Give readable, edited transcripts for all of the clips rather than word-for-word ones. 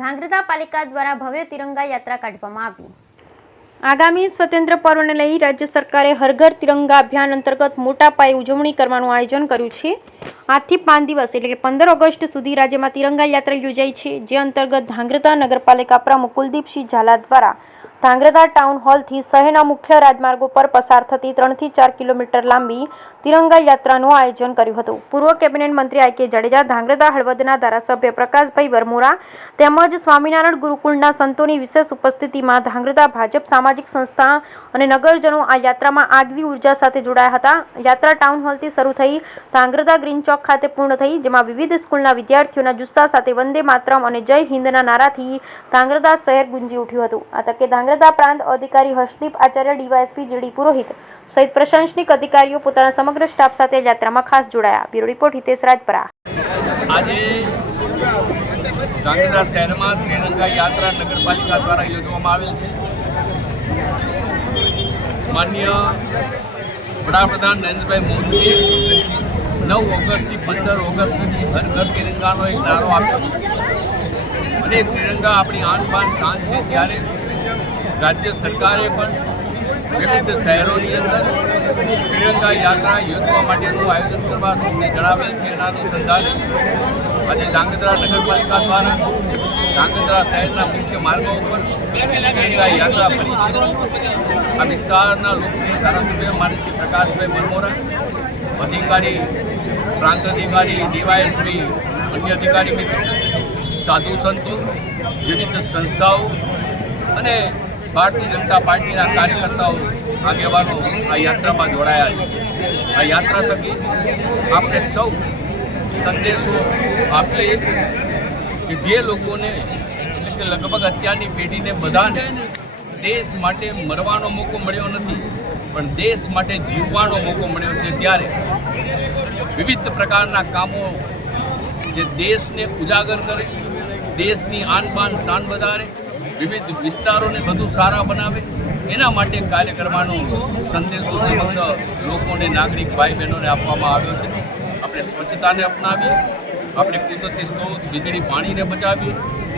ધાંગ્રધા પાલિકા દ્વારા ભવ્ય તિરંગા યાત્રા કાઢવામાં આવી। આગામી સ્વતંત્ર પર્વને લઈ રાજ્ય સરકારે હર ઘર તિરંગા અભિયાન અંતર્ગત મોટા પાયે ઉજવણી કરવાનું આયોજન કર્યું છે। આજથી 5 દિવસ એટલે કે 15 ઓગસ્ટ સુધી રાજ્યમાં તિરંગા યાત્રા યોજાઈ છે, જે અંતર્ગત ધાંગ્રધા નગરપાલિકા પ્રમુખ કુલદીપસિંહ ઝાલા દ્વારા ધાંગ્રધા ટાઉન હોલથી શહેરના મુખ્ય રાજમાર્ગો પર પસાર થતી 3 થી 4 કિલોમીટર લાંબી તિરંગા યાત્રાનું આયોજન કર્યું હતું। પૂર્વ કેબિનેટ મંત્રી આઈ કે જાડેજા, ધાંગ્રધા હળવદના ધારાસભ્ય પ્રકાશભાઈ વરમોરા તેમજ સ્વામિનારાયણ ગુરુકુળના સંતોની વિશેષ ઉપસ્થિતિમાં ધાંગ્રધા ભાજપ સામાજિક સંસ્થા અને નગરજનો આ યાત્રામાં આગવી ઉર્જા સાથે જોડાયા હતા। યાત્રા ટાઉન હોલથી શરૂ થઈ ધાંગ્રધા ગ્રીન ચોક ખાતે પૂર્ણ થઈ, જેમાં વિવિધ સ્કૂલના વિદ્યાર્થીઓના જુસ્સા સાથે વંદે માતરમ અને જય હિન્દના નારાથી ધાંગ્રધા શહેર ગુંજી ઉઠ્યું હતું। આ તકે ધાંગ્રધા પ્રાંત અધિકારી હર્ષદીપ આચાર્ય, ડીવાયએસપી જીડી પુરોહિત સહિત પ્રશાસનિક અધિકારીઓ પોતાના સમગ્ર સ્ટાફ સાથે યાત્રામાં ખાસ જોડાયા। Bureau report Hitesh Rajpara. આજે ધાંગ્રધા શહેરમાં ત્રિરંગા યાત્રા નગરપાલિકા દ્વારા યોજવામાં આવેલ છે। માનનીય વડાપ્રધાન નરેન્દ્રભાઈ મોદીએ 9 ઓગસ્ટથી 15 ઓગસ્ટ સુધી હર ઘર તિરંગાનો એક નારો આપ્યો છે અને ત્રિરંગા આપણી આન બાન શાન છે। ત્યારે રાજ્ય સરકારે પણ વિવિધ શહેરોની અંદર તિરંગા યાત્રા યોજવા માટેનું આયોજન કરવા સૌને જણાવેલ છે। એના અનુસંધાને આજે ધાંગ્રધા નગરપાલિકા દ્વારા ધાંગ્રધા શહેરના મુખ્ય માર્ગો ઉપર તિરંગા યાત્રા ફરી છે। આ વિસ્તારના લોકપ્રિય ધારાસભ્ય માનનીય શ્રી પ્રકાશભાઈ વરમોરા, અધિકારી, પ્રાંત અધિકારી, ડીવાયએસપી, અન્ય અધિકારી મિત્રો, સાધુ સંતો, વિવિધ સંસ્થાઓ અને ભારતીય જનતા પાર્ટીના કાર્યકર્તાઓ, આગેવાનો આ યાત્રામાં જોડાયા છે। આ યાત્રા થકી આપણે સૌ સંદેશો આપીએ કે જે લોકોને એટલે કે લગભગ અત્યારની પેઢીને બધાને દેશ માટે મરવાનો મોકો મળ્યો નથી, પણ દેશ માટે જીવવાનો મોકો મળ્યો છે। ત્યારે વિવિધ પ્રકારના કામો જે દેશને ઉજાગર કરે, દેશની આન બાન શાન વધારે, વિવિધ વિસ્તારોને વધુ સારા બનાવે, એના માટે કાર્ય કરવાનો સંદેશો સમગ્ર લોકોને, નાગરિક ભાઈ બહેનોને આપવામાં આવ્યો છે। આપણે સ્વચ્છતાને અપનાવીએ, આપણે કુદરતી સ્ત્રોત વીજળી પાણીને બચાવીએ,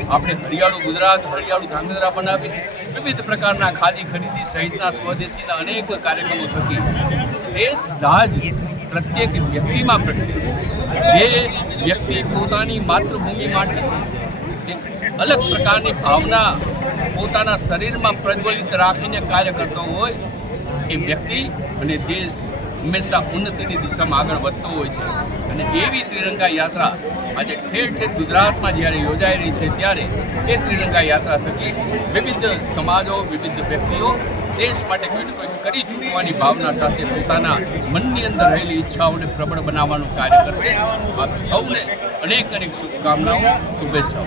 આપણે હરિયાળું ગુજરાત, હરિયાળું ધાંગ્રધા બનાવીએ, વિવિધ પ્રકારના ખાદી ખરીદી સહિતના સ્વદેશીના અનેક કાર્યક્રમો થકી દેશ રાજ પ્રત્યેક વ્યક્તિમાં પ્રત્યે જે વ્યક્તિ પોતાની માતૃભૂમિ માટે એક અલગ પ્રકારની ભાવના પોતાના શરીરમાં પ્રજ્વલિત રાખીને કાર્ય કરતો હોય, એ વ્યક્તિ અને દેશ હંમેશા ઉન્નતિની દિશામાં આગળ વધતો હોય છે। અને એવી ત્રિરંગા યાત્રા આજે ઠેર ઠેર ગુજરાતમાં જ્યારે યોજાઈ રહી છે, ત્યારે એ ત્રિરંગા યાત્રા થકી વિવિધ સમાજો, વિવિધ વ્યક્તિઓ દેશ માટે કંઈક કરી ચૂકવાની ભાવના સાથે પોતાના મનની અંદર રહેલી ઈચ્છાઓને પ્રબળ બનાવવાનું કાર્ય કરશે। આપ સૌને અનેક અનેક શુભકામનાઓ, શુભેચ્છાઓ।